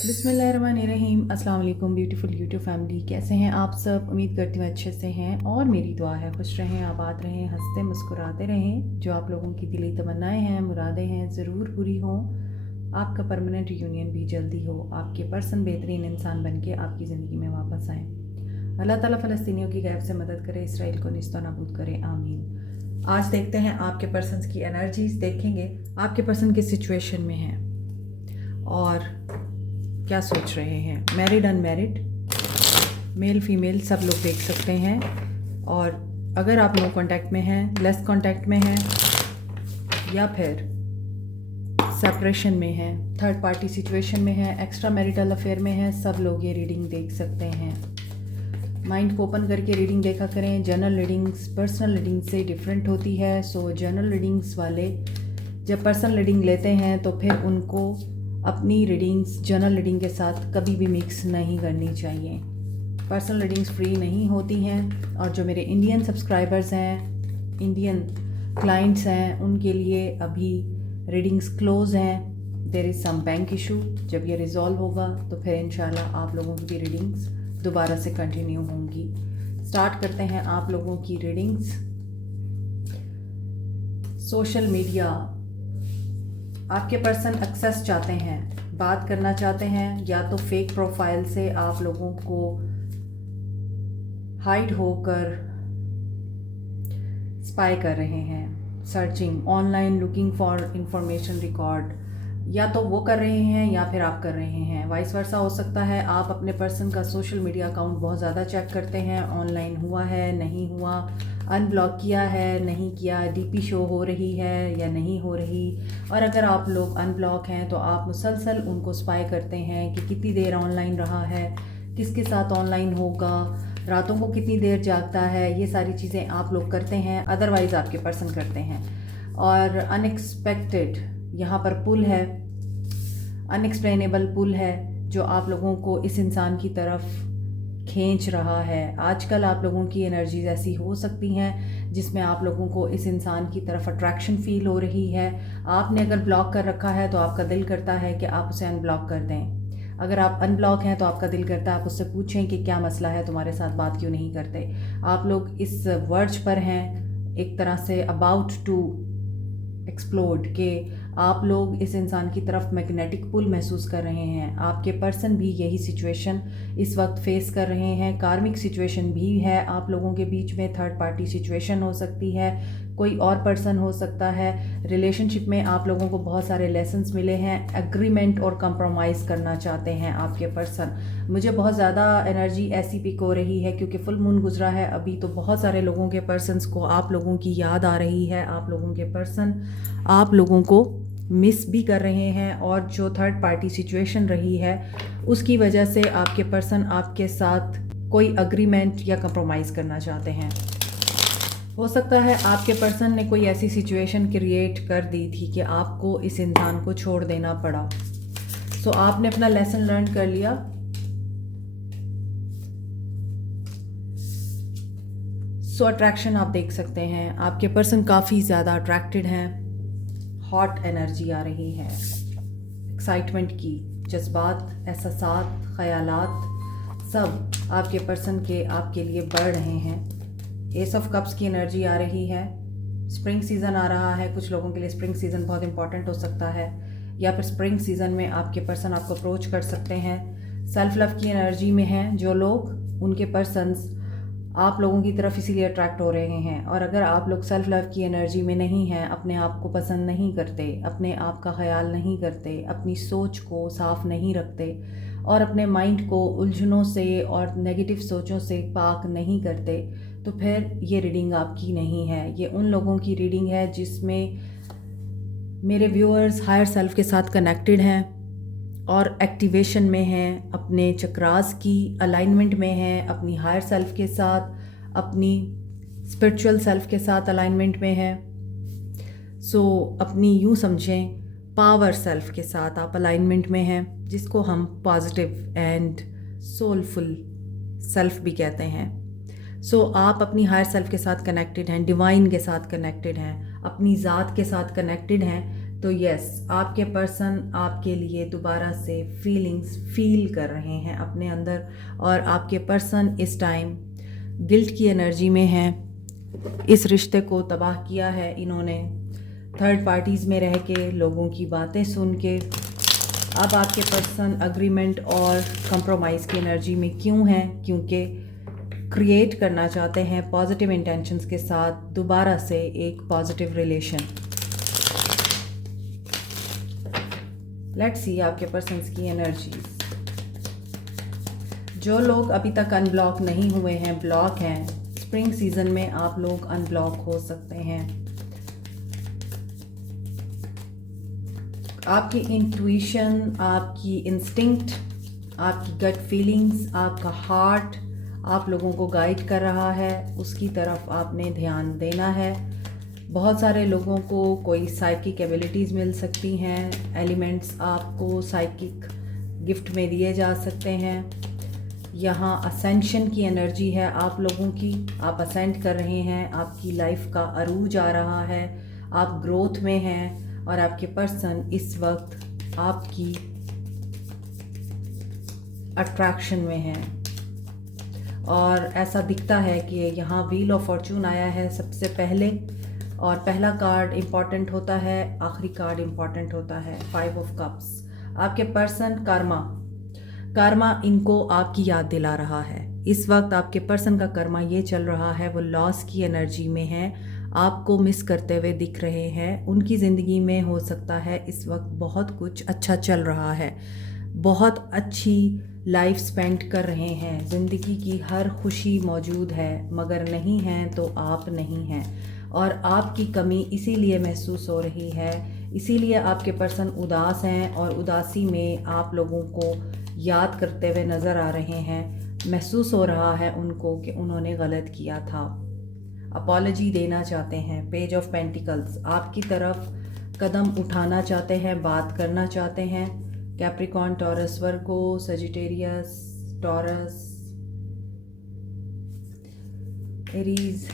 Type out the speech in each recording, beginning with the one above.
बिस्मिल्लाहिर्रहमानिर्रहीम। अस्सलाम वालेकुम ब्यूटीफुल यूट्यूब फैमिली, कैसे हैं आप सब? उम्मीद करती हूँ अच्छे से हैं और मेरी दुआ है खुश रहें, आबाद रहें, हंसते मुस्कुराते रहें। जो आप लोगों की दिली तमन्नाएं हैं, मुरादें हैं, ज़रूर पूरी हों। आपका परमानेंट यूनियन भी जल्दी हो, आपके पर्सन बेहतरीन इंसान बन के आपकी ज़िंदगी में वापस आएँ। अल्लाह ताला फ़लस्तीनियों की गैब से मदद करे, इसराइल को निस्तो नाबूद करे, आमीन। आज देखते हैं आपके पर्सन की एनर्जीज, देखेंगे आपके पर्सन किस सिचुएशन में हैं और क्या सोच रहे हैं। मैरिड, अनमैरिड, मेल फीमेल सब लोग देख सकते हैं। और अगर आप नो कांटेक्ट में हैं, लेस कांटेक्ट में हैं या फिर सेपरेशन में हैं, थर्ड पार्टी सिचुएशन में हैं, एक्स्ट्रा मैरिटल अफेयर में हैं, सब लोग ये रीडिंग देख सकते हैं। माइंड को ओपन करके रीडिंग देखा करें। जनरल रीडिंग्स पर्सनल रीडिंग से डिफरेंट होती है। सो जनरल रीडिंग्स वाले जब पर्सनल रीडिंग लेते हैं तो फिर उनको अपनी रीडिंग्स जनरल रीडिंग के साथ कभी भी मिक्स नहीं करनी चाहिए। पर्सनल रीडिंग्स फ्री नहीं होती हैं। और जो मेरे इंडियन सब्सक्राइबर्स हैं, इंडियन क्लाइंट्स हैं, उनके लिए अभी रीडिंग्स क्लोज हैं। There is some bank issue. जब ये रिजॉल्व होगा तो फिर इंशाल्लाह आप लोगों की भी रीडिंग्स दोबारा से कंटिन्यू होंगी। स्टार्ट करते हैं आप लोगों की रीडिंग्स। सोशल मीडिया, आपके पर्सन एक्सेस चाहते हैं, बात करना चाहते हैं, या तो फेक प्रोफाइल से आप लोगों को हाइड होकर स्पाई कर रहे हैं, searching online, looking for information record, या तो वो कर रहे हैं या फिर आप कर रहे हैं। वाइस वर्सा हो सकता है। आप अपने पर्सन का सोशल मीडिया अकाउंट बहुत ज़्यादा चेक करते हैं, ऑनलाइन हुआ है नहीं हुआ, अनब्लॉक किया है नहीं किया, डीपी शो हो रही है या नहीं हो रही। और अगर आप लोग अनब्लॉक हैं तो आप मुसलसल उनको स्पाई करते हैं कि कितनी देर ऑनलाइन रहा है, किसके साथ ऑनलाइन होगा, रातों को कितनी देर जागता है। ये सारी चीज़ें आप लोग करते हैं, अदरवाइज़ आपके पर्सन करते हैं। और अनएक्सपेक्टेड यहाँ पर पुल है, अनएक्सप्लेनेबल पुल है जो आप लोगों को इस इंसान की तरफ खींच रहा है। आजकल आप लोगों की एनर्जीज ऐसी हो सकती हैं जिसमें आप लोगों को इस इंसान की तरफ अट्रैक्शन फील हो रही है। आपने अगर ब्लॉक कर रखा है तो आपका दिल करता है कि आप उसे अनब्लॉक कर दें। अगर आप अनब्लॉक हैं तो आपका दिल करता है आप उससे पूछें कि क्या मसला है, तुम्हारे साथ बात क्यों नहीं करते। आप लोग इस वर्ज पर हैं, एक तरह से अबाउट टू एक्सप्लोड, के आप लोग इस इंसान की तरफ मैग्नेटिक पुल महसूस कर रहे हैं। आपके पर्सन भी यही सिचुएशन इस वक्त फेस कर रहे हैं। कार्मिक सिचुएशन भी है आप लोगों के बीच में, थर्ड पार्टी सिचुएशन हो सकती है, कोई और पर्सन हो सकता है। रिलेशनशिप में आप लोगों को बहुत सारे लेसन्स मिले हैं, एग्रीमेंट और कंप्रोमाइज़ करना चाहते हैं आपके पर्सन। मुझे बहुत ज़्यादा एनर्जी ऐसी पिक हो रही है क्योंकि फुल मून गुजरा है अभी, तो बहुत सारे लोगों के पर्सन्स को आप लोगों की याद आ रही है। आप लोगों के पर्सन आप लोगों को मिस भी कर रहे हैं। और जो थर्ड पार्टी सिचुएशन रही है उसकी वजह से आपके पर्सन आपके साथ कोई अग्रीमेंट या कंप्रोमाइज़ करना चाहते हैं। हो सकता है आपके पर्सन ने कोई ऐसी सिचुएशन क्रिएट कर दी थी कि आपको इस इंसान को छोड़ देना पड़ा। सो आपने अपना लेसन लर्न कर लिया। सो अट्रैक्शन आप देख सकते हैं, आपके पर्सन काफ़ी ज़्यादा अट्रैक्टेड हैं, हॉट एनर्जी आ रही है, एक्साइटमेंट की, जज्बात, एहसासात, ख़यालात सब आपके पर्सन के आपके लिए बढ़ रहे हैं। एस ऑफ कप्स की एनर्जी आ रही है। स्प्रिंग सीज़न आ रहा है, कुछ लोगों के लिए स्प्रिंग सीज़न बहुत इंपॉर्टेंट हो सकता है, या फिर स्प्रिंग सीज़न में आपके पर्सन आपको अप्रोच कर सकते हैं। सेल्फ लव की एनर्जी में हैं जो लोग, उनके पर्सन्स आप लोगों की तरफ इसीलिए अट्रैक्ट हो रहे हैं। और अगर आप लोग सेल्फ लव की एनर्जी में नहीं हैं, अपने आप को पसंद नहीं करते, अपने आप का ख्याल नहीं करते, अपनी सोच को साफ नहीं रखते और अपने माइंड को उलझनों से और नेगेटिव सोचों से पाक नहीं करते, तो फिर ये रीडिंग आपकी नहीं है। ये उन लोगों की रीडिंग है जिसमें मेरे व्यूअर्स हायर सेल्फ के साथ कनेक्टेड हैं और एक्टिवेशन में हैं, अपने चक्रास की अलाइनमेंट में हैं, अपनी हायर सेल्फ के साथ, अपनी स्पिरिचुअल सेल्फ के साथ अलाइनमेंट में हैं। सो अपनी यूँ समझें पावर सेल्फ के साथ आप अलाइनमेंट में हैं, जिसको हम पॉजिटिव एंड सोलफुल सेल्फ भी कहते हैं। सो आप अपनी हायर सेल्फ के साथ कनेक्टेड हैं, डिवाइन के साथ कनेक्टेड हैं, अपनी ज़ात के साथ कनेक्टेड हैं, तो यस, आपके पर्सन आपके लिए दोबारा से फीलिंग्स फील कर रहे हैं अपने अंदर, और आपके पर्सन इस टाइम गिल्ट की एनर्जी में है। इस रिश्ते को तबाह किया है इन्होंने थर्ड पार्टीज़ में रह के, लोगों की बातें सुन के। अब आपके पर्सन अग्रीमेंट और कंप्रोमाइज़ की एनर्जी में क्यों हैं? क्योंकि क्रिएट करना चाहते हैं पॉजिटिव इंटेंशंस के साथ दोबारा से एक पॉजिटिव रिलेशन। लेट्स सी आपके पर्सन्स की एनर्जीज। जो लोग अभी तक अनब्लॉक नहीं हुए हैं, ब्लॉक हैं, स्प्रिंग सीजन में आप लोग अनब्लॉक हो सकते हैं। आपकी इंट्यूशन, आपकी इंस्टिंक्ट, आपकी गट फीलिंग्स, आपका हार्ट आप लोगों को गाइड कर रहा है, उसकी तरफ आपने ध्यान देना है। बहुत सारे लोगों को कोई साइकिक एबिलिटीज़ मिल सकती हैं, एलिमेंट्स आपको साइकिक गिफ्ट में दिए जा सकते हैं। यहाँ असेंशन की एनर्जी है आप लोगों की, आप असेंड कर रहे हैं, आपकी लाइफ का अरूज आ रहा है, आप ग्रोथ में हैं, और आपके पर्सन इस वक्त आपकी अट्रैक्शन में हैं। और ऐसा दिखता है कि यहाँ व्हील ऑफ फॉर्चून आया है सबसे पहले, और पहला कार्ड इम्पॉर्टेंट होता है, आखिरी कार्ड इम्पॉर्टेंट होता है, 5 ऑफ कप्स। आपके पर्सन कर्मा इनको आपकी याद दिला रहा है। इस वक्त आपके पर्सन का कर्मा ये चल रहा है, वो लॉस की एनर्जी में है, आपको मिस करते हुए दिख रहे हैं। उनकी ज़िंदगी में हो सकता है इस वक्त बहुत कुछ अच्छा चल रहा है, बहुत अच्छी लाइफ स्पेंड कर रहे हैं, ज़िंदगी की हर खुशी मौजूद है, मगर नहीं हैं तो आप नहीं हैं, और आपकी कमी इसीलिए महसूस हो रही है। इसीलिए आपके पर्सन उदास हैं, और उदासी में आप लोगों को याद करते हुए नज़र आ रहे हैं। महसूस हो रहा है उनको कि उन्होंने गलत किया था, अपॉलजी देना चाहते हैं। पेज ऑफ पेंटिकल्स आपकी तरफ कदम उठाना चाहते हैं, बात करना चाहते हैं। कैप्रिकॉर्न, टॉरस, वर्गो, सजिटेरियस, टॉरस, एरीज,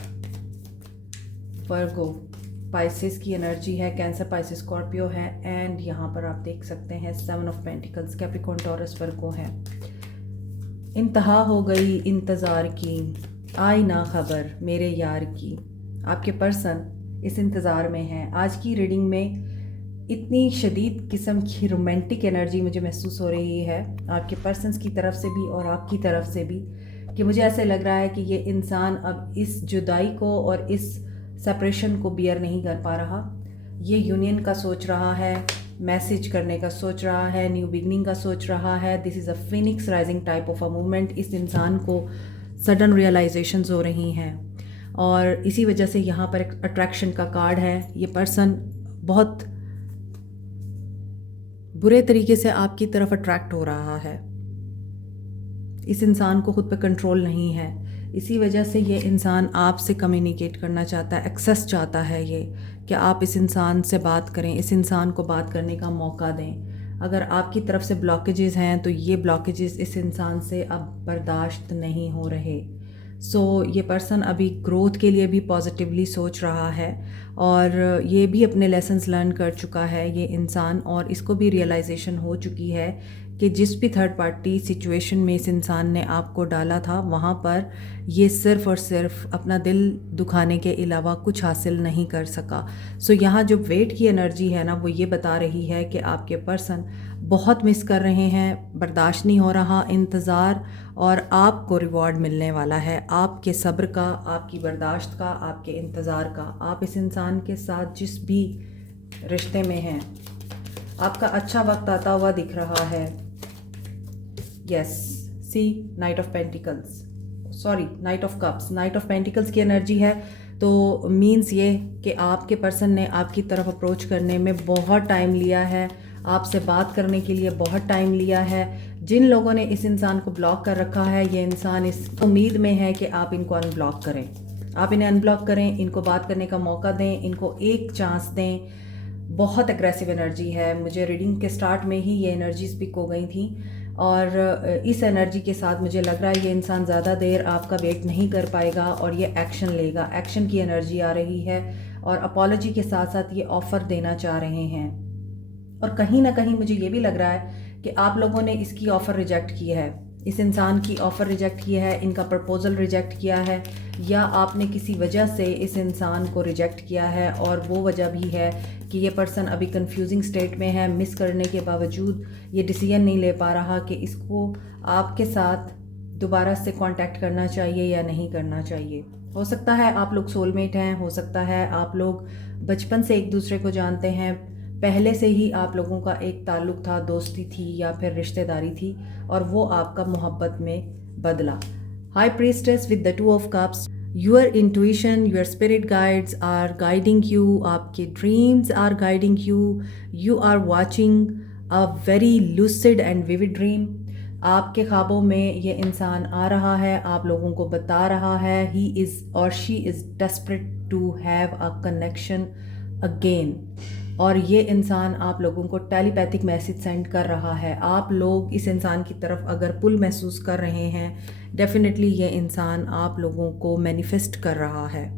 वर्गो, पाइसिस की एनर्जी है, कैंसर, पाइसिस, स्कॉर्पियो है, एंड यहाँ पर आप देख सकते हैं 7 ऑफ पेंटिकल्स, कैप्रिकॉर्न, टॉरस, वर्गो है। इंतहा हो गई इंतज़ार की, आई ना खबर मेरे यार की। आपके पर्सन इस इंतज़ार में हैं। आज की रीडिंग में इतनी शदीद किस्म की रोमांटिक एनर्जी मुझे महसूस हो रही है आपके पर्सन्स की तरफ से भी और आपकी तरफ से भी, कि मुझे ऐसे लग रहा है कि ये इंसान अब इस जुदाई को और इस सेपरेशन को बियर नहीं कर पा रहा। ये यूनियन का सोच रहा है, मैसेज करने का सोच रहा है, न्यू बिगनिंग का सोच रहा है। This is a Phoenix rising type of a movement. इस इंसान को सडन रियलाइजेशंस हो रही हैं, और इसी वजह से यहाँ पर एक अट्रैक्शन का कार्ड है। ये पर्सन बहुत बुरे तरीके से आपकी तरफ अट्रैक्ट हो रहा है। इस इंसान को खुद पे कंट्रोल नहीं है, इसी वजह से ये इंसान आपसे कम्युनिकेट करना चाहता है, एक्सेस चाहता है ये कि आप इस इंसान से बात करें, इस इंसान को बात करने का मौका दें। अगर आपकी तरफ से ब्लॉकेजेस हैं तो ये ब्लॉकेजेस इस इंसान से अब बर्दाश्त नहीं हो रहे। ये पर्सन अभी ग्रोथ के लिए भी पॉजिटिवली सोच रहा है, और ये भी अपने लेसन्स लर्न कर चुका है ये इंसान, और इसको भी रियलाइजेशन हो चुकी है कि जिस भी थर्ड पार्टी सिचुएशन में इस इंसान ने आपको डाला था, वहाँ पर ये सिर्फ़ और सिर्फ अपना दिल दुखाने के अलावा कुछ हासिल नहीं कर सका। यहाँ जो वेट की एनर्जी है ना, वो ये बता रही है कि आपके पर्सन बहुत मिस कर रहे हैं, बर्दाश्त नहीं हो रहा इंतज़ार, और आपको रिवॉर्ड मिलने वाला है आपके सब्र का, आपकी बर्दाश्त का, आपके इंतज़ार का। आप इस इंसान के साथ जिस भी रिश्ते में हैं, आपका अच्छा वक्त आता हुआ दिख रहा है। Yes, see knight of pentacles, sorry knight of cups, knight of pentacles की एनर्जी है। तो मीन्स ये कि आपके पर्सन ने आपकी तरफ अप्रोच करने में बहुत टाइम लिया है, आपसे बात करने के लिए बहुत टाइम लिया है। जिन लोगों ने इस इंसान को ब्लॉक कर रखा है, ये इंसान इस उम्मीद में है कि आप इनको अनब्लॉक करें, आप इन्हें अनब्लॉक करें, इनको बात करने का मौका दें, इनको एक चांस दें। बहुत एग्रेसिव एनर्जी है, मुझे रीडिंग के स्टार्ट में ही ये एनर्जी स्पिक हो गई थी, और इस एनर्जी के साथ मुझे लग रहा है ये इंसान ज़्यादा देर आपका वेट नहीं कर पाएगा और ये एक्शन लेगा। एक्शन की एनर्जी आ रही है, और अपॉलजी के साथ साथ ये ऑफ़र देना चाह रहे हैं। और कहीं ना कहीं मुझे ये भी लग रहा है कि आप लोगों ने इसकी ऑफ़र रिजेक्ट की है, इस इंसान की ऑफ़र रिजेक्ट की है, इनका प्रपोज़ल रिजेक्ट किया है, या आपने किसी वजह से इस इंसान को रिजेक्ट किया है। और वो वजह भी है कि ये पर्सन अभी कंफ्यूजिंग स्टेट में है, मिस करने के बावजूद ये डिसीजन नहीं ले पा रहा कि इसको आपके साथ दोबारा से कांटेक्ट करना चाहिए या नहीं करना चाहिए। हो सकता है आप लोग सोलमेट हैं, हो सकता है आप लोग बचपन से एक दूसरे को जानते हैं, पहले से ही आप लोगों का एक ताल्लुक़ था, दोस्ती थी या फिर रिश्तेदारी थी, और वो आपका मोहब्बत में बदला। High priestess with the 2 of cups, your intuition, your spirit guides are guiding you, आपके dreams are guiding you, you are watching a very lucid and vivid dream. आपके ख्वाबों में ये इंसान आ रहा है, आप लोगों को बता रहा है ही इज़ और she is desperate to have a connection again. और ये इंसान आप लोगों को टेलीपैथिक मैसेज सेंड कर रहा है। आप लोग इस इंसान की तरफ अगर पुल महसूस कर रहे हैं, डेफिनेटली ये इंसान आप लोगों को मैनिफेस्ट कर रहा है।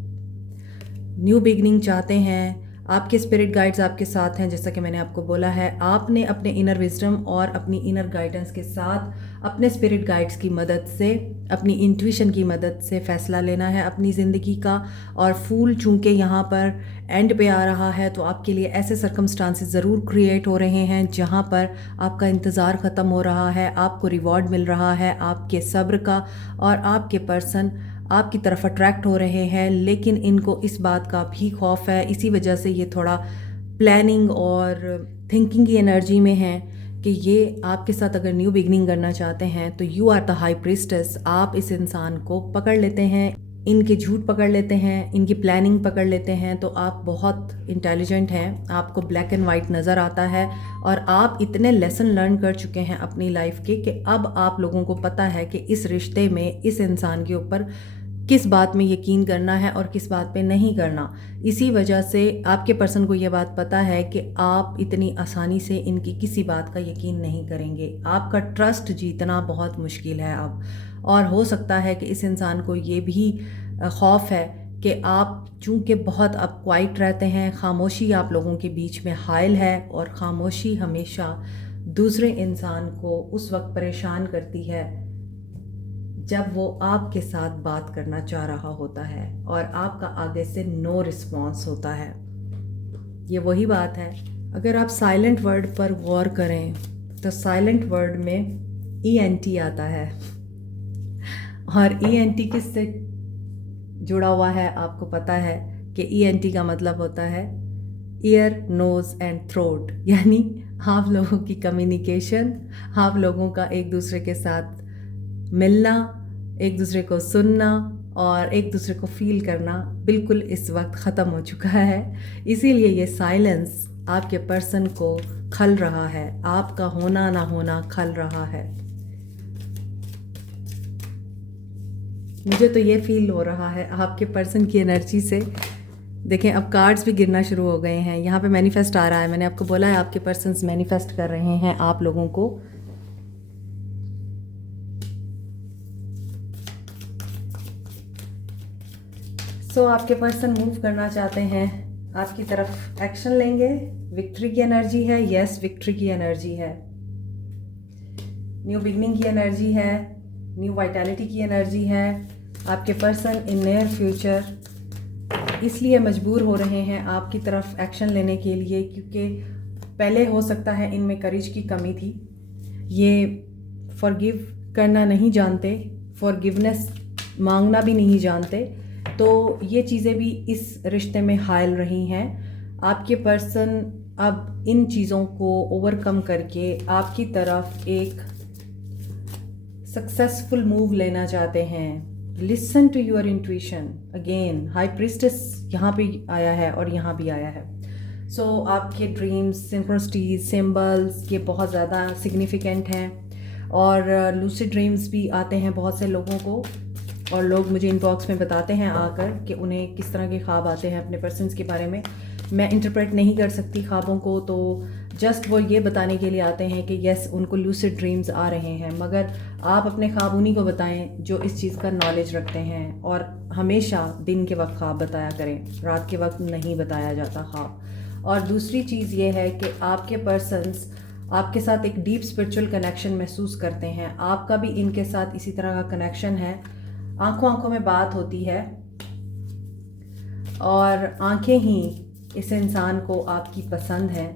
न्यू बिगनिंग चाहते हैं, आपके स्पिरिट गाइड्स आपके साथ हैं। जैसा कि मैंने आपको बोला है, आपने अपने इनर विजडम और अपनी इनर गाइडेंस के साथ अपने स्पिरिट गाइड्स की मदद से, अपनी इंट्यूशन की मदद से फ़ैसला लेना है अपनी ज़िंदगी का। और फूल चूँकि यहाँ पर एंड पे आ रहा है, तो आपके लिए ऐसे सर्कमस्टांसेस ज़रूर क्रिएट हो रहे हैं जहाँ पर आपका इंतज़ार ख़त्म हो रहा है, आपको रिवॉर्ड मिल रहा है आपके सब्र का, और आपके पर्सन आपकी तरफ अट्रैक्ट हो रहे हैं। लेकिन इनको इस बात का भी खौफ है, इसी वजह से ये थोड़ा प्लानिंग और थिंकिंग की एनर्जी में है कि ये आपके साथ अगर न्यू बिगनिंग करना चाहते हैं तो you are the high priestess. आप इस इंसान को पकड़ लेते हैं, इनके झूठ पकड़ लेते हैं, इनकी प्लानिंग पकड़ लेते हैं, तो आप बहुत इंटेलिजेंट हैं, आपको ब्लैक एंड वाइट नज़र आता है, और आप इतने लेसन लर्न कर चुके हैं अपनी लाइफ के कि अब आप लोगों को पता है कि इस रिश्ते में इस इंसान के ऊपर किस बात में यकीन करना है और किस बात पे नहीं करना। इसी वजह से आपके पर्सन को ये बात पता है कि आप इतनी आसानी से इनकी किसी बात का यकीन नहीं करेंगे। आपका ट्रस्ट जीतना बहुत मुश्किल है अब। और हो सकता है कि इस इंसान को ये भी खौफ है कि आप चूँकि बहुत अब क्वाइट रहते हैं, खामोशी आप लोगों के बीच में हायल है, और खामोशी हमेशा दूसरे इंसान को उस वक्त परेशान करती है जब वो आपके साथ बात करना चाह रहा होता है और आपका आगे से नो रिस्पॉन्स होता है। ये वही बात है, अगर आप साइलेंट वर्ड पर गौर करें तो साइलेंट वर्ड में ENT आता है, और ENT किससे जुड़ा हुआ है आपको पता है कि ENT का मतलब होता है ईयर, नोज़ एंड थ्रोट, यानी आप लोगों की कम्युनिकेशन, आप लोगों का एक दूसरे के साथ मिलना, एक दूसरे को सुनना और एक दूसरे को फील करना बिल्कुल इस वक्त ख़त्म हो चुका है। इसीलिए ये साइलेंस आपके पर्सन को खल रहा है, आपका होना ना होना खल रहा है। मुझे तो ये फील हो रहा है आपके पर्सन की एनर्जी से। देखें, अब कार्ड्स भी गिरना शुरू हो गए हैं, यहाँ पे मैनिफेस्ट आ रहा है। मैंने आपको बोला है आपके पर्सन्स मैनिफेस्ट कर रहे हैं आप लोगों को। आपके पर्सन मूव करना चाहते हैं आपकी तरफ, एक्शन लेंगे। विक्ट्री की एनर्जी है, यस विक्ट्री की एनर्जी है, न्यू बिगनिंग की एनर्जी है, न्यू वाइटैलिटी की एनर्जी है। आपके पर्सन इन नियर फ्यूचर इसलिए मजबूर हो रहे हैं आपकी तरफ एक्शन लेने के लिए क्योंकि पहले हो सकता है इनमें करेज की कमी थी, ये फॉरगिव करना नहीं जानते, फॉरगिवनेस मांगना भी नहीं जानते, तो ये चीज़ें भी इस रिश्ते में हायल रही हैं। आपके पर्सन अब इन चीज़ों को ओवरकम करके आपकी तरफ एक सक्सेसफुल मूव लेना चाहते हैं। Listen to your intuition. Again high priestess यहाँ पे आया है और यहाँ भी आया है। आपके ड्रीम्स, सिंक्रोनिसिटीज, सिंबल्स ये बहुत ज़्यादा सिग्निफिकेंट हैं, और लूसिड ड्रीम्स भी आते हैं बहुत से लोगों को, और लोग मुझे इनबॉक्स में बताते हैं आकर कि उन्हें किस तरह के ख्वाब आते हैं अपने पर्सन्स के बारे में। मैं इंटरप्रेट नहीं कर सकती ख्वाबों को, तो जस्ट वो ये बताने के लिए आते हैं कि यस उनको लूसिड ड्रीम्स आ रहे हैं, मगर आप अपने ख्वाब उन्हीं को बताएं जो इस चीज़ का नॉलेज रखते हैं। और हमेशा दिन के वक्त ख्वाब बताया करें, रात के वक्त नहीं बताया जाता ख्वाब। और दूसरी चीज़ ये है कि आपके पर्सन्स आपके साथ एक डीप स्पिरिचुअल कनेक्शन महसूस करते हैं। आपका भी इनके साथ इसी तरह का कनेक्शन है। आंखों आंखों में बात होती है और आंखें ही इस इंसान को आपकी पसंद है।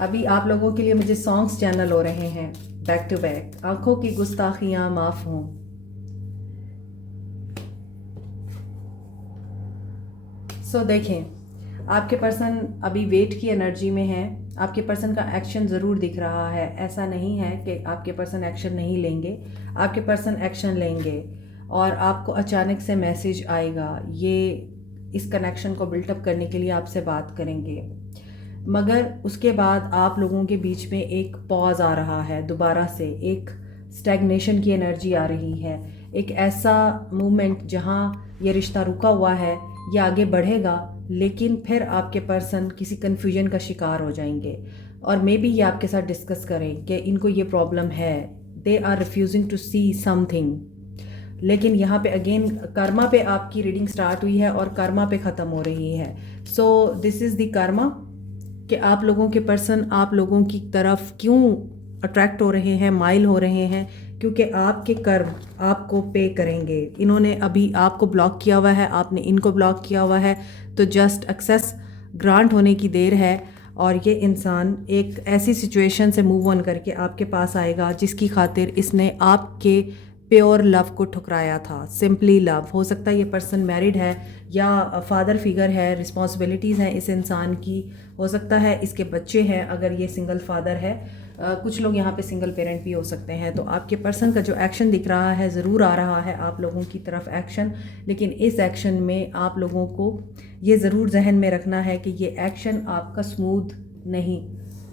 अभी आप लोगों के लिए मुझे सॉन्ग्स चैनल हो रहे हैं बैक टू बैक। आंखों की गुस्ताखियाँ माफ़ हों। सो देखें, आपके पर्सन अभी वेट की एनर्जी में है। आपके पर्सन का एक्शन ज़रूर दिख रहा है। ऐसा नहीं है कि आपके पर्सन एक्शन नहीं लेंगे, आपके पर्सन एक्शन लेंगे और आपको अचानक से मैसेज आएगा। ये इस कनेक्शन को बिल्टअप करने के लिए आपसे बात करेंगे, मगर उसके बाद आप लोगों के बीच में एक पॉज आ रहा है। दोबारा से एक स्टैग्नेशन की एनर्जी आ रही है। एक ऐसा मूवमेंट जहाँ ये रिश्ता रुका हुआ है, ये आगे बढ़ेगा, लेकिन फिर आपके पर्सन किसी कन्फ्यूजन का शिकार हो जाएंगे और मे बी ये आपके साथ डिस्कस करें कि इनको ये प्रॉब्लम है। They are refusing to see something. लेकिन यहाँ पे अगेन कर्मा पे आपकी रीडिंग स्टार्ट हुई है और कर्मा पे ख़त्म हो रही है। So this is the Karma कि आप लोगों के पर्सन आप लोगों की तरफ क्यों अट्रैक्ट हो रहे हैं, माइल हो रहे हैं, क्योंकि आपके कर्म आपको पे करेंगे। इन्होंने अभी आपको ब्लॉक किया हुआ है, आपने इनको ब्लॉक किया हुआ है, तो जस्ट एक्सेस ग्रांट होने की देर है और ये इंसान एक ऐसी सिचुएशन से मूव ऑन करके आपके पास आएगा जिसकी खातिर इसने आपके प्योर लव को ठुकराया था। Simply love. हो सकता है ये पर्सन मैरिड है या फादर फिगर है, रिस्पॉन्सिबिलिटीज़ हैं इस इंसान की। हो सकता है इसके बच्चे हैं अगर ये सिंगल फादर है। कुछ लोग यहाँ पे सिंगल पेरेंट भी हो सकते हैं। तो आपके पर्सन का जो एक्शन दिख रहा है, ज़रूर आ रहा है आप लोगों की तरफ एक्शन, लेकिन इस एक्शन में आप लोगों को ये ज़रूर जहन में रखना है कि ये एक्शन आपका स्मूथ नहीं।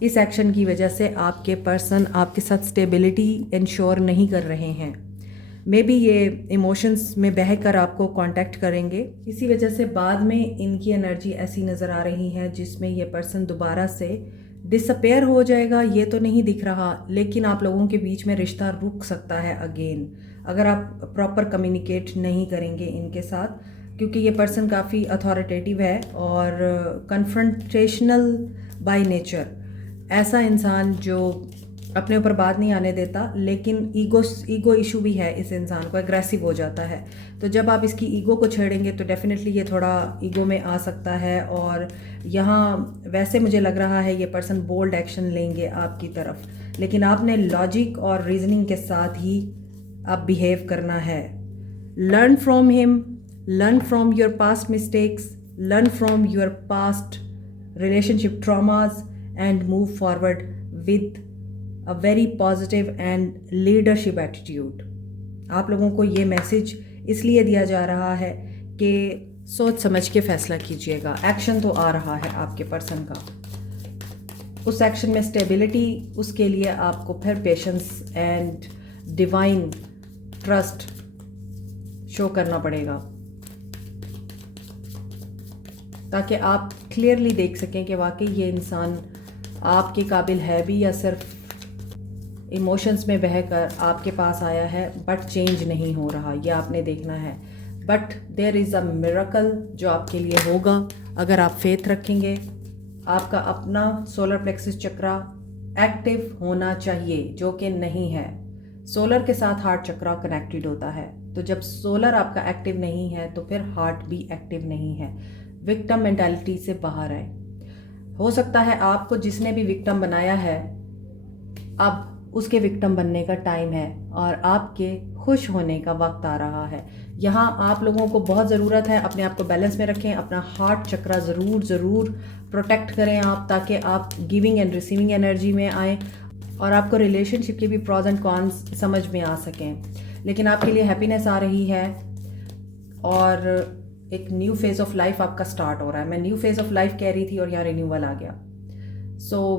इस एक्शन की वजह से आपके पर्सन आपके साथ स्टेबिलिटी इंश्योर नहीं कर रहे हैं। मे बी ये इमोशंस में बह कर आपको कांटेक्ट करेंगे। इसी वजह से बाद में इनकी एनर्जी ऐसी नज़र आ रही है जिसमें ये पर्सन दोबारा से डिसअपेयर हो जाएगा। ये तो नहीं दिख रहा, लेकिन आप लोगों के बीच में रिश्ता रुक सकता है अगेन, अगर आप प्रॉपर कम्युनिकेट नहीं करेंगे इनके साथ, क्योंकि ये पर्सन काफ़ी अथॉरिटेटिव है और कन्फ्रंटेशनल बाय नेचर। ऐसा इंसान जो अपने ऊपर बात नहीं आने देता, लेकिन ईगो इशू भी है इस इंसान को, एग्रेसिव हो जाता है। तो जब आप इसकी ईगो को छेड़ेंगे तो डेफिनेटली ये थोड़ा ईगो में आ सकता है और यहाँ वैसे मुझे लग रहा है ये पर्सन बोल्ड एक्शन लेंगे आपकी तरफ, लेकिन आपने लॉजिक और रीजनिंग के साथ ही आप बिहेव करना है। Learn from him, learn from your past mistakes, learn from your past relationship traumas and move forward with a very positive and leadership attitude. आप लोगों को ये मैसेज इसलिए दिया जा रहा है कि सोच समझ के फैसला कीजिएगा। एक्शन तो आ रहा है आपके पर्सन का, उस एक्शन में स्टेबिलिटी, उसके लिए आपको फिर patience and divine trust show करना पड़ेगा ताकि आप क्लियरली देख सकें कि वाकई ये इंसान आपके काबिल है भी या सिर्फ इमोशंस में बहकर आपके पास आया है बट चेंज नहीं हो रहा। ये आपने देखना है। But there is a miracle जो आपके लिए होगा अगर आप फेथ रखेंगे। आपका अपना सोलर प्लेक्सस चक्रा एक्टिव होना चाहिए, जो कि नहीं है। सोलर के साथ हार्ट चक्रा कनेक्टेड होता है, तो जब सोलर आपका एक्टिव नहीं है तो फिर हार्ट भी एक्टिव नहीं है। विक्टिम मेंटालिटी से बाहर आए। हो सकता है आपको जिसने भी विक्टिम बनाया है अब उसके विक्टिम बनने का टाइम है और आपके खुश होने का वक्त आ रहा है। यहाँ आप लोगों को बहुत ज़रूरत है अपने आप को बैलेंस में रखें, अपना हार्ट चक्रा ज़रूर प्रोटेक्ट करें आप, ताकि आप गिविंग एंड रिसीविंग एनर्जी में आएँ और आपको रिलेशनशिप के भी प्रॉज एंड कॉन्स समझ में आ सकें। लेकिन आपके लिए हैप्पीनेस आ रही है और एक न्यू फेज़ ऑफ लाइफ आपका स्टार्ट हो रहा है। मैं न्यू फेज़ ऑफ लाइफ कह रही थी और यहाँ रिन्यूअल आ गया। So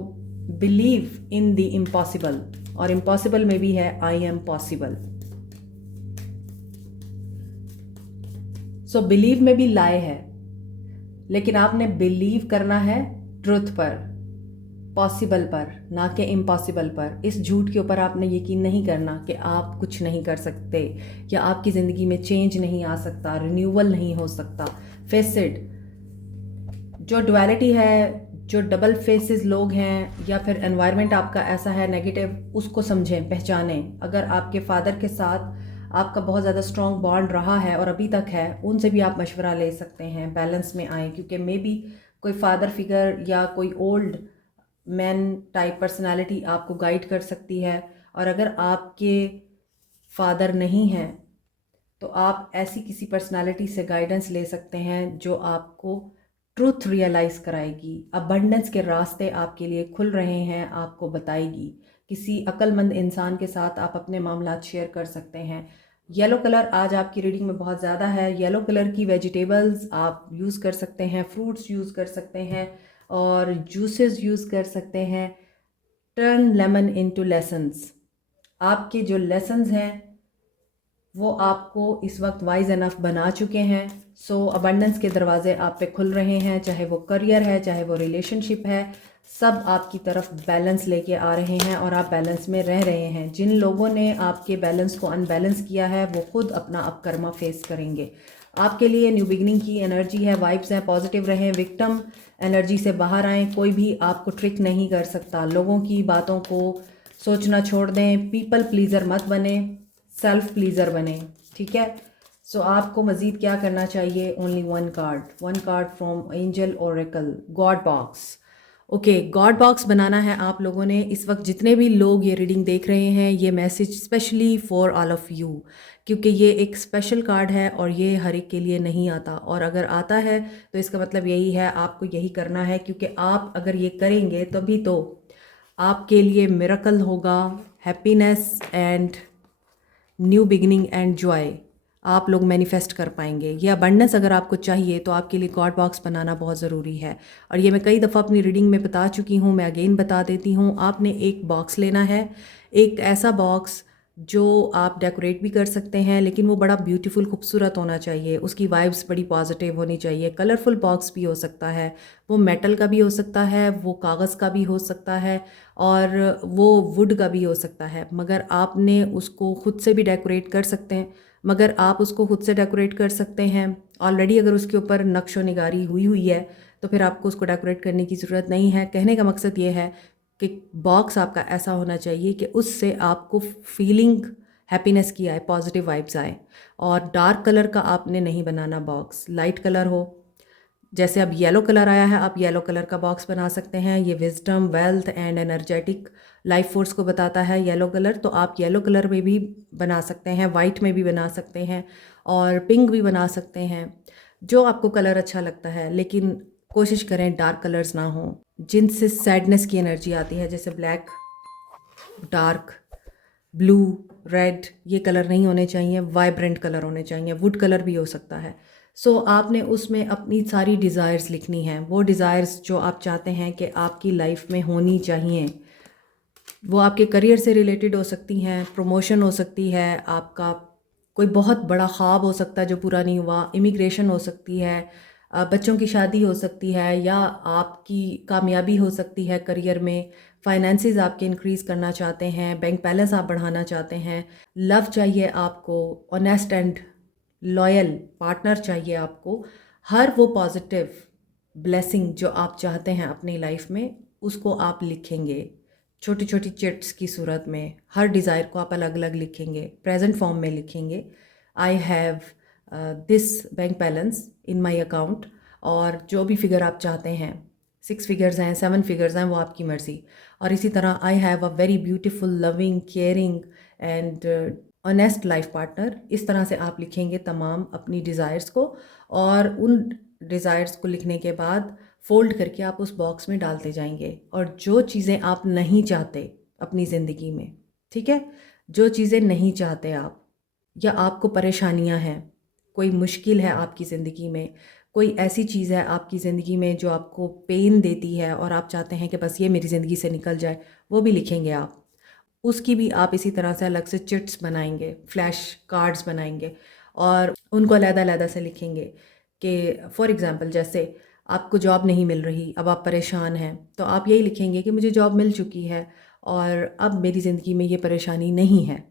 believe in the impossible, और इम्पॉसिबल में भी है I am possible. So believe में भी लाए है, लेकिन आपने बिलीव करना है ट्रुथ पर, पॉसिबल पर, ना कि इम्पॉसिबल पर। इस झूठ के ऊपर आपने यकीन नहीं करना कि आप कुछ नहीं कर सकते या आपकी ज़िंदगी में चेंज नहीं आ सकता, रिन्यूअल नहीं हो सकता। फेस इट, जो डुअलिटी है जो डबल फेसेस लोग हैं या फिर एनवायरनमेंट आपका ऐसा है नेगेटिव, उसको समझें, पहचानें। अगर आपके फादर के साथ आपका बहुत ज़्यादा स्ट्रॉन्ग बॉन्ड रहा है और अभी तक है, उनसे भी आप मशवरा ले सकते हैं, बैलेंस में आएँ। क्योंकि मे बी कोई फादर फिगर या कोई ओल्ड मैन टाइप पर्सनालिटी आपको गाइड कर सकती है। और अगर आपके फादर नहीं हैं तो आप ऐसी किसी पर्सनालिटी से गाइडेंस ले सकते हैं जो आपको ट्रुथ रियलाइज़ कराएगी, अबंडेंस के रास्ते आपके लिए खुल रहे हैं, आपको बताएगी। किसी अक्लमंद इंसान के साथ आप अपने मामलात शेयर कर सकते हैं। येलो कलर आज आपकी रीडिंग में बहुत ज़्यादा है। येलो कलर की वेजिटेबल्स आप यूज़ कर सकते हैं, फ्रूट्स यूज़ कर सकते हैं और जूसेस यूज़ कर सकते हैं। Turn lemon into lessons. आपके जो लेसन्स हैं वो आपको इस वक्त वाइज इनफ बना चुके हैं। सो अबंडेंस के दरवाजे आप पे खुल रहे हैं, चाहे वो करियर है, चाहे वो रिलेशनशिप है, सब आपकी तरफ बैलेंस लेके आ रहे हैं और आप बैलेंस में रह रहे हैं। जिन लोगों ने आपके बैलेंस को अनबैलेंस किया है वो खुद अपना अपकर्मा फेस करेंगे। आपके लिए न्यू बिगनिंग की एनर्जी है, वाइब्स हैं, पॉजिटिव रहें, विक्टिम एनर्जी से बाहर आएँ। कोई भी आपको ट्रिक नहीं कर सकता। लोगों की बातों को सोचना छोड़ दें, पीपल प्लीज़र मत बने, सेल्फ प्लीज़र बने, ठीक है। सो आपको मज़ीद क्या करना चाहिए? Only one card from angel oracle, god box. Okay, god box बनाना है आप लोगों ने। इस वक्त जितने भी लोग ये रीडिंग देख रहे हैं, ये message specially for all of you, क्योंकि ये एक स्पेशल कार्ड है और ये हर एक के लिए नहीं आता। और अगर आता है तो इसका मतलब यही है आपको यही करना है, क्योंकि आप अगर ये करेंगे तभी तो आपके लिए मिरेकल होगा, happiness and new beginning and Joy आप लोग मैनिफेस्ट कर पाएंगे। ये अबंडेंस अगर आपको चाहिए तो आपके लिए गॉड बॉक्स बनाना बहुत ज़रूरी है। और ये मैं कई दफ़ा अपनी रीडिंग में बता चुकी हूँ, मैं अगेन बता देती हूँ। आपने एक बॉक्स लेना है, एक ऐसा बॉक्स जो आप डेकोरेट भी कर सकते हैं, लेकिन वो बड़ा ब्यूटीफुल खूबसूरत होना चाहिए, उसकी वाइब्स बड़ी पॉजिटिव होनी चाहिए। कलरफुल बॉक्स भी हो सकता है, वो मेटल का भी हो सकता है, वो कागज़ का भी हो सकता है और वो वुड का भी हो सकता है। मगर आपने उसको खुद से भी डेकोरेट कर सकते हैं, मगर आप उसको खुद से डेकोरेट कर सकते हैं ऑलरेडी। अगर उसके ऊपर नक्शो निगारी हुई हुई है तो फिर आपको उसको डेकोरेट करने की ज़रूरत नहीं है। कहने का मकसद ये है कि बॉक्स आपका ऐसा होना चाहिए कि उससे आपको फीलिंग हैप्पीनेस की आए, पॉजिटिव वाइब्स आए। और डार्क कलर का आपने नहीं बनाना बॉक्स, लाइट कलर हो। जैसे अब येलो कलर आया है, आप येलो कलर का बॉक्स बना सकते हैं। ये wisdom, wealth and energetic life force को बताता है येलो कलर, तो आप येलो कलर में भी बना सकते हैं, वाइट में भी बना सकते हैं और पिंक भी बना सकते हैं, जो आपको कलर अच्छा लगता है। लेकिन कोशिश करें डार्क कलर्स ना हो जिनसे सैडनेस की एनर्जी आती है, जैसे ब्लैक, डार्क ब्लू, रेड, ये कलर नहीं होने चाहिए। वाइब्रेंट कलर होने चाहिए, वुड कलर भी हो सकता है। सो आपने उसमें अपनी सारी डिज़ायर्स लिखनी हैं, वो डिज़ायर्स जो आप चाहते हैं कि आपकी लाइफ में होनी चाहिए। वो आपके करियर से रिलेटेड हो सकती हैं, प्रमोशन हो सकती है, आपका कोई बहुत बड़ा ख्वाब हो सकता है जो पूरा नहीं हुआ, इमिग्रेशन हो सकती है, बच्चों की शादी हो सकती है, या आपकी कामयाबी हो सकती है करियर में, फाइनेंसेस आपके इंक्रीज़ करना चाहते हैं, बैंक बैलेंस आप बढ़ाना चाहते हैं, लव चाहिए आपको, ऑनेस्ट एंड लॉयल पार्टनर चाहिए आपको। हर वो पॉजिटिव ब्लेसिंग जो आप चाहते हैं अपनी लाइफ में, उसको आप लिखेंगे छोटी छोटी चिट्स की सूरत में। हर डिज़ायर को आप अलग अलग लिखेंगे, प्रेजेंट फॉर्म में लिखेंगे। I have this bank balance in my account, और जो भी फिगर आप चाहते हैं, 6 फिगर्स हैं, 7 फिगर्स हैं, वो आपकी मर्ज़ी। और इसी तरह I have a very beautiful, loving, caring and honest life partner. इस तरह से आप लिखेंगे तमाम अपनी डिज़ायर्स को, और उन डिज़ायर्स को लिखने के बाद फोल्ड करके आप उस बॉक्स में डालते जाएंगे। और जो चीज़ें आप नहीं चाहते अपनी ज़िंदगी में, ठीक है, जो चीज़ें नहीं चाहते आप, या आपको परेशानियां हैं, कोई मुश्किल है आपकी ज़िंदगी में, कोई ऐसी चीज़ है आपकी ज़िंदगी में जो आपको पेन देती है और आप चाहते हैं कि बस ये मेरी ज़िंदगी से निकल जाए, वो भी लिखेंगे आप। उसकी भी आप इसी तरह से अलग से चिट्स बनाएंगे, फ्लैश कार्ड्स बनाएंगे और उनको अलग-अलग से लिखेंगे कि फॉर एग्ज़ाम्पल जैसे आपको जॉब नहीं मिल रही, अब आप परेशान हैं, तो आप यही लिखेंगे कि मुझे जॉब मिल चुकी है और अब मेरी ज़िंदगी में ये परेशानी नहीं है,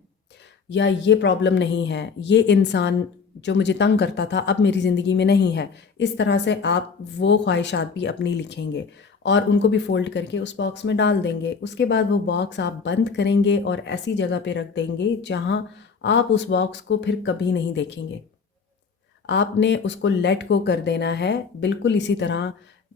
या ये प्रॉब्लम नहीं है, ये इंसान जो मुझे तंग करता था अब मेरी ज़िंदगी में नहीं है। इस तरह से आप वो ख्वाहिशात भी अपनी लिखेंगे और उनको भी फ़ोल्ड करके उस बॉक्स में डाल देंगे। उसके बाद वो बॉक्स आप बंद करेंगे और ऐसी जगह पे रख देंगे जहाँ आप उस बॉक्स को फिर कभी नहीं देखेंगे। आपने उसको लेट गो कर देना है, बिल्कुल इसी तरह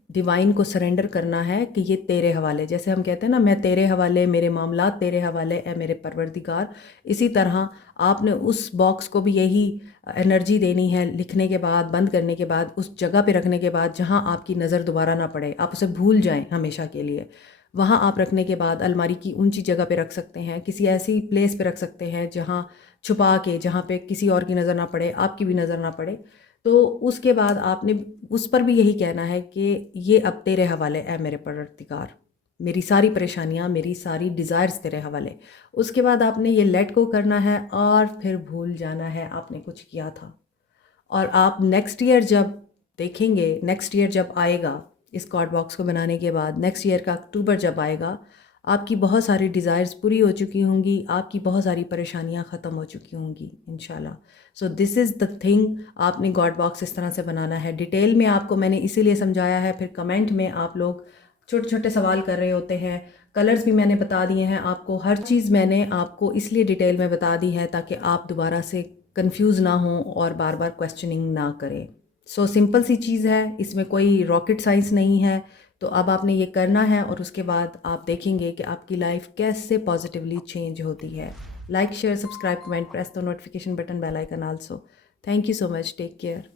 डिवाइन को सरेंडर करना है कि ये तेरे हवाले, जैसे हम कहते हैं ना, मैं तेरे हवाले, मेरे मामलात तेरे हवाले ए मेरे परवरदिगार। इसी तरह आपने उस बॉक्स को भी यही एनर्जी देनी है, लिखने के बाद, बंद करने के बाद, उस जगह पे रखने के बाद जहाँ आपकी नज़र दोबारा ना पड़े, आप उसे भूल जाएं हमेशा के लिए। वहाँ आप रखने के बाद अलमारी की ऊंची जगह पे रख सकते हैं, किसी ऐसी प्लेस पे रख सकते हैं जहाँ छुपा के, जहाँ पे किसी और की नज़र ना पड़े, आपकी भी नज़र ना पड़े। तो उसके बाद आपने उस पर भी यही कहना है कि ये अब तेरे हवाले है मेरे परवरदिगार, मेरी सारी परेशानियाँ, मेरी सारी डिज़ायर्स तेरे हवाले। उसके बाद आपने ये लेट गो करना है और फिर भूल जाना है आपने कुछ किया था। और आप नेक्स्ट ईयर जब देखेंगे, नेक्स्ट ईयर जब आएगा, इस कार्ड बॉक्स को बनाने के बाद नेक्स्ट ईयर का अक्टूबर जब आएगा, आपकी बहुत सारी डिज़ायर्स पूरी हो चुकी होंगी, आपकी बहुत सारी परेशानियां ख़त्म हो चुकी होंगी इंशाल्लाह। So this is the thing, आपने गॉड बॉक्स इस तरह से बनाना है। डिटेल में आपको मैंने इसीलिए समझाया है, फिर कमेंट में आप लोग छोटे छोटे सवाल कर रहे होते हैं। कलर्स भी मैंने बता दिए हैं आपको, हर चीज़ मैंने आपको इसलिए डिटेल में बता दी है ताकि आप दोबारा से कंफ्यूज ना हो और बार बार क्वेश्चनिंग ना करें। सो सिंपल सी चीज़ है, इसमें कोई रॉकेट साइंस नहीं है। तो अब आपने ये करना है और उसके बाद आप देखेंगे कि आपकी लाइफ कैसे पॉजिटिवली चेंज होती है। Like share subscribe comment press the notification button bell icon also. Thank you so much, take care.